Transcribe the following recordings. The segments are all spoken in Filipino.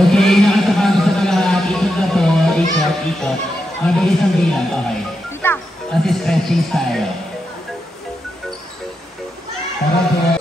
Okay, nakasapagod sa kalahati. Ikot na po. Ikot, ikot. Mabilis ang bilang. Okay. Kasi stretching style. Tara po.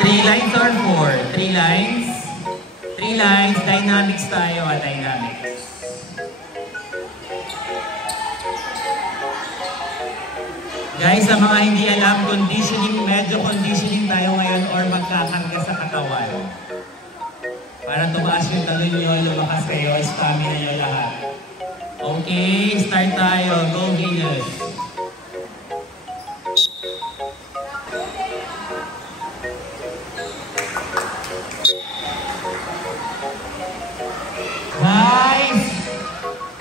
Three lines or four? Three lines? Three lines. Dynamics tayo, dynamics. Guys, sa mga hindi alam, medyo conditioning tayo ngayon or magkakarga sa katawan. Para tumaas yung talon nyo, lumakas kayo, stamina nyo lahat. Okay, start tayo. Go, Venus. Guys,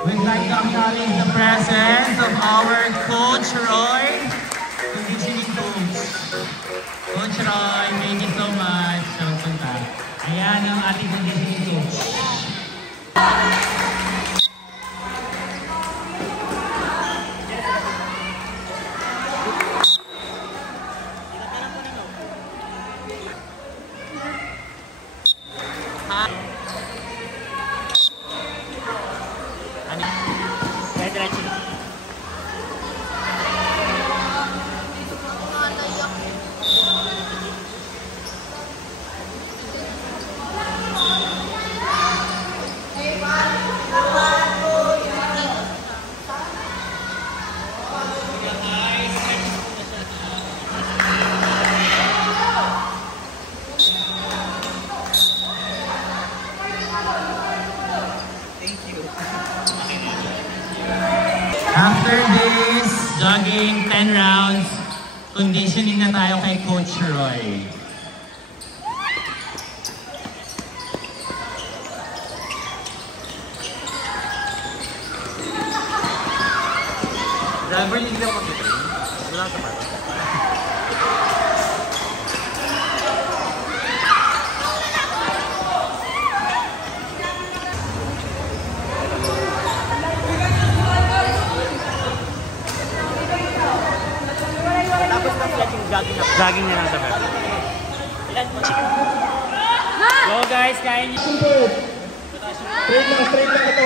we'd like to acknowledge the presence of our Coach Roy, conditioning coach. Coach Roy, thank you so much. Ayan ang ating conditioning coach. After this, jogging 10 rounds, conditioning na tayo kay Coach Roy. Driver league lang mag-train? Wala sa pala. Jogging na lang sa back. Go guys, kaya niyo. Straight lang ito.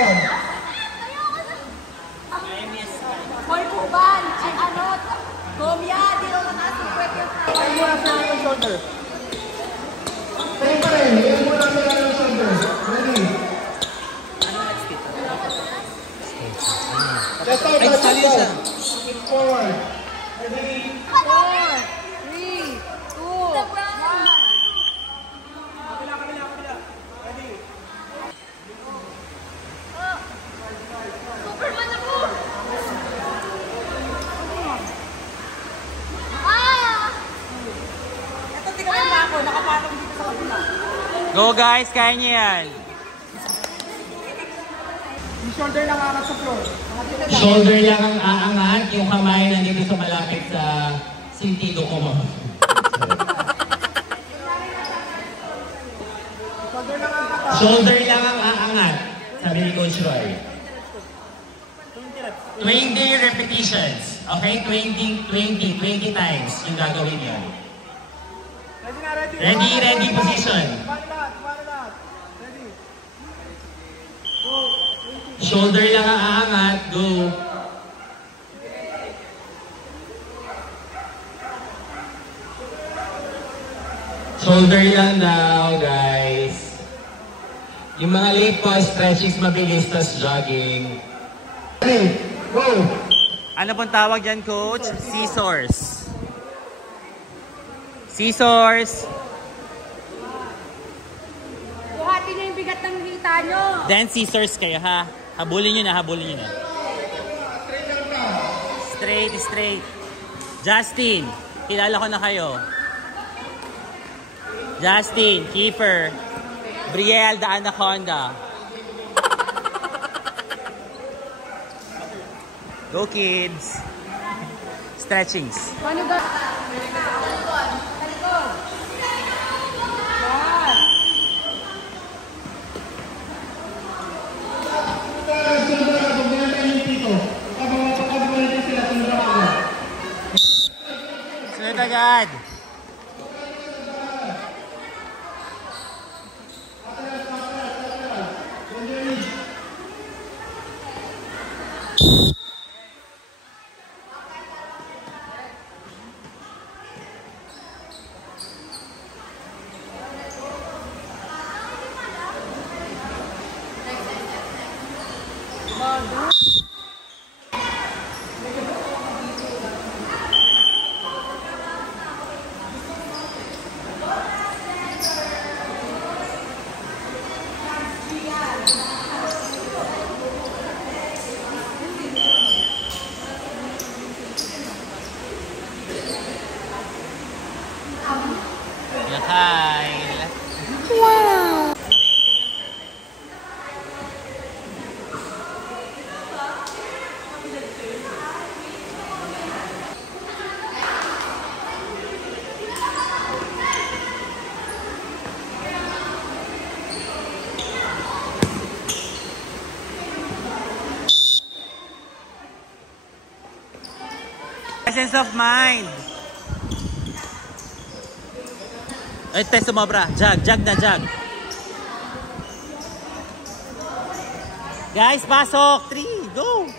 Hoy Kuban, ay ano, Gomya, di rin mataas yung pwede yung tao. Ayaw mo na sa shoulder. Straight pa rin, ayaw mo na sa shoulder. Ready? Just out, just out. Keep forward. Ready? 4, 3, 2, 1. Kabila. Ready? Superman ako! Ah! Ito, tingnan mo ako, nakapatong dito sa kabila. Go guys, kaya niyo yan. Yung shoulder lang aangat sa floor. Shoulder lang ang aangat, yung kamay nandito sa malapit sa sentido ko mo. Shoulder lang ang aangat, sabi ni Coach Roy. 20 repetitions. Okay? 20 times yung gagawin yun. Ready, position. Shoulder lang ang aangat. Go. Shoulder lang daw, guys. Yung mga late po, stretchings mabilis, tas jogging. Ready, go! Ano pong tawag dyan, coach? Scissors. Scissors. Buhatin niyo yung bigat ng hita nyo. Then scissors kayo, ha? Habulin nyo na, habulin nyo na. Straight, straight. Justin, kilala ko na kayo. Justin, Kiefer. Brielle, the Anaconda. Go, kids. Stretchings. Paano ga? Sunod agad. Kyle. Wow! Presence of mind. Ay, test sumobra. Jag na, jag. Guys, pasok. 3, go.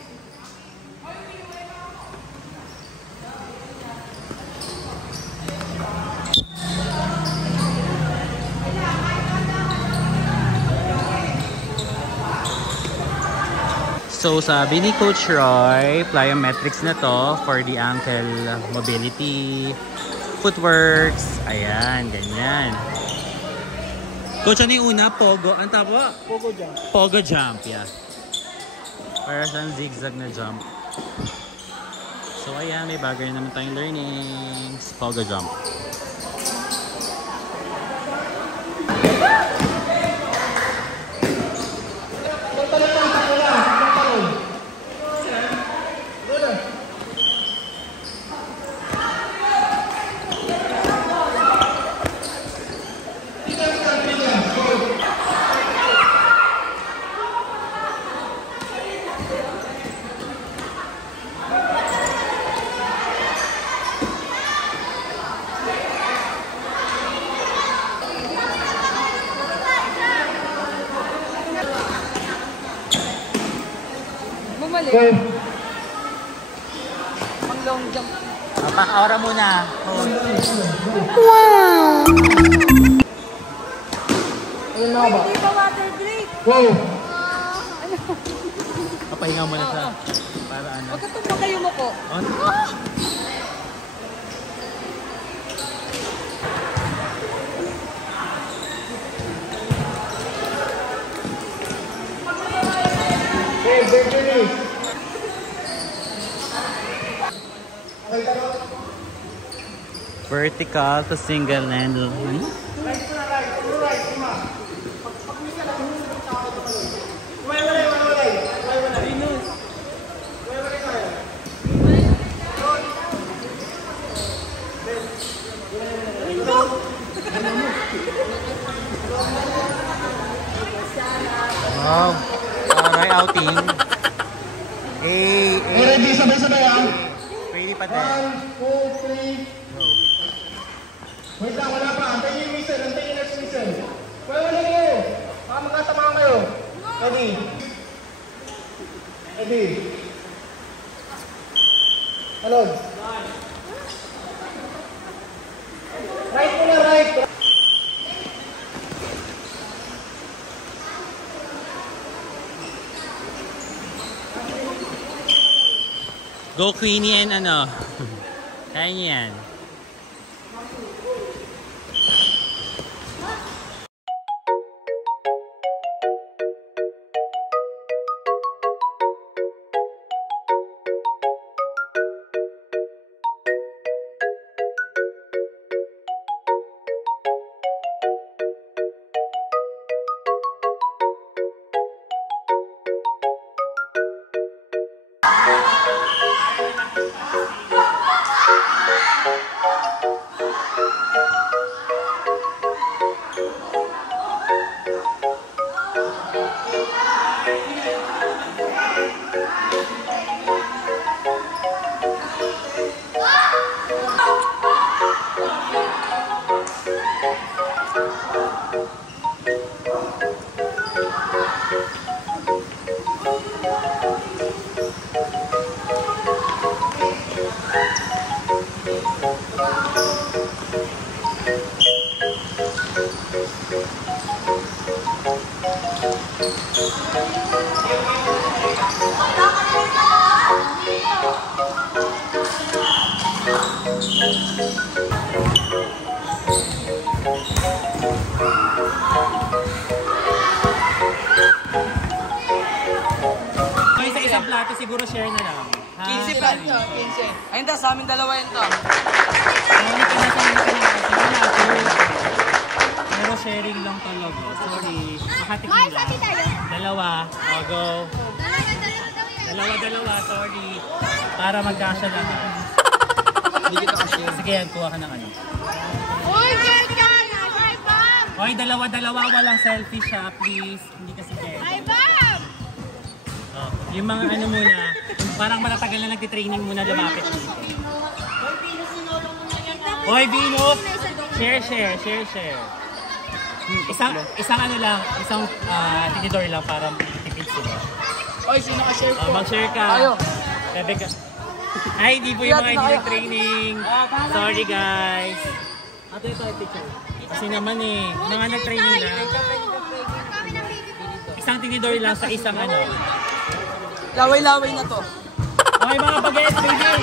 So, sabi ni Coach Roy, plyometrics na to for the ankle mobility, footworks, ayan, ganyan. Coach, ano yung una? Pogo? Ang tabo? Pogo jump. Pogo jump, yeah. Para siyang zigzag na jump. So, ayan, may bagay naman tayong learnings. Pogo jump. Bumalik. Go! Pang long jump. Paka-aura muna. Wow! Ayun na ba? Hindi pa water break. Go! Papahinga muna siya. Para ano. Huwag ka tumbang kayo mo ko. Hey, Benjamin! Vertical to single handle. Wow. Alright, outing. Hey, hey. Ready, sabay-sabay ah! Ready pa tayo. 1, 2, 3. Wait lang, wala pa. Antayin yung whistle. Antayin yung next whistle. Wala kayo. Baka magkatamaan kayo. Ready. Ready. Alon. Right muna, right. Go Queenie and ano. Kaya niyo yan. Sa isang plato siguro share na lang. 15 pa ito, 15. Ayun ta, sa amin dalawa yun to. Pero sharing lang talaga. Sorry. Makatikin lang. Dalawa. O, go. Dalawa. Sorry. Para magkasya lang. Hindi kita kasi. Sige yan. Kuha ka ng ano. Uy, girl ka! Ay, Bam! Hoy, dalawa. Walang selfie siya, please. Hindi kasi kaya. Ay, Bam! Oh, yung mga ano muna, yung parang matatagal na nagtitraining muna lumapit dito. Hoy, Venus! Share. Isang ano lang, isang tinidor lang para tipid sila. Oy, sino ka share ko? Mag-share ka. Ayo. Bebe ka. Ay, hindi po yung mga hindi nag-training. Sorry, guys. Ato yung picture. Kasi naman mga nag-training na. Isang tinidor lang sa isang ano. Laway-laway na to. Okay, mga bagets, baby.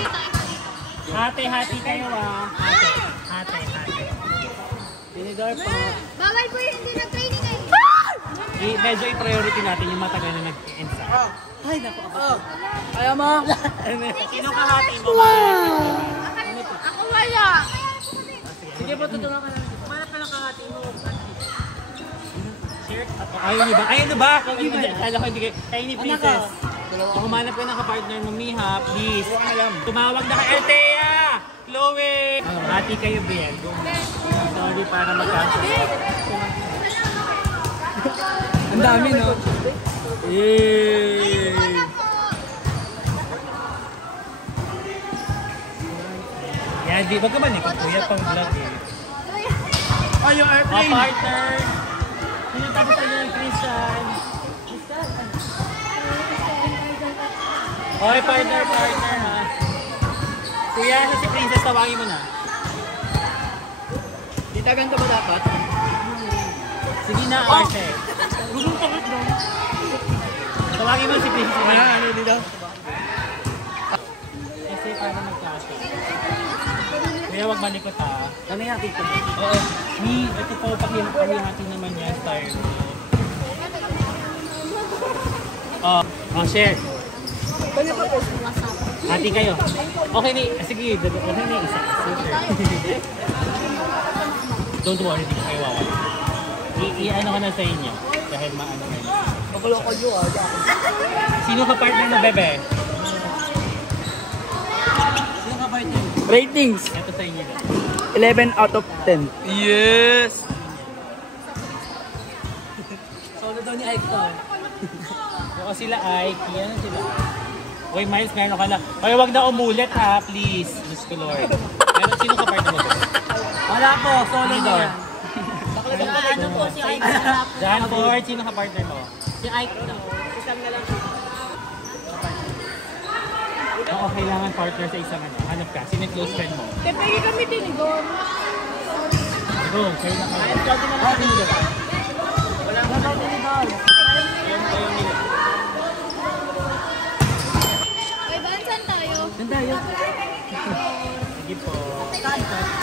Hati kayo Hati. Tinidor po. Bawal po yung hindi nag-training ay. Medyo i-priority natin yung matagal na nag-ensa. Ay, naku. Ayaw mo. Sino kahati mo? Ako wala. Sige po, tutulungan ka namin. Kumanap ka ng kahati mo. Share. Ayaw niyo ba? Kala ko hindi kayo. Kayo ni Princess. Kung humanap ka ng kapartner mo, Miha, please. Tumawag na ka, Althea! Chloe! Hati kayo, Ben. Sorry para magkasya. Ang dami, no? Yay! Yan, di ba ka man kuya pang vlog Ay, yung airplane. Partner! Sino tapos tayo ng Christian? Hoy, partner ha. Kuya, si Princess, tawagin mo na. Ditagan ka ba dapat? Sige na, Arte. Gulong pakit mo. Tawagin mo si Princess. Ano dito? Kasi para magkasya. Kuya, wag malikot ha. Ano yung ating pag? Oo. Ito po, pakihati naman yan, style. Share. Kanya pa po. Hati kayo. Okay na, sige, okay na isa. Don't worry, di ko kayo wawala. I-ano ka na sa inyo. Dahil maano na yun. Makulong ko yun, Sino ka partner mo, bebe? Sino ka partner? Ratings. Ito sa inyo. 11 out of 10. Yes! Solo daw ni Hector. Yung sila ay, ano sila? Uy, Miles, meron ka na. Uy, wag na umulit ha, please. Diyos ko, Lord. Pero sino ka partner mo? Wala po, solo Sino? niya. Ano po si Ike na po. John Ford, sino ka partner mo? Si Ike na. Isang na lang. Oo, kailangan partner sa isang ano. Hanap ka. Sino yung close friend mo? Pwede kami tinigon. Go, kayo na kayo. Walang gano'n tinidor. Ay, Ban, saan tayo? tayo. Sige po. Saan ka?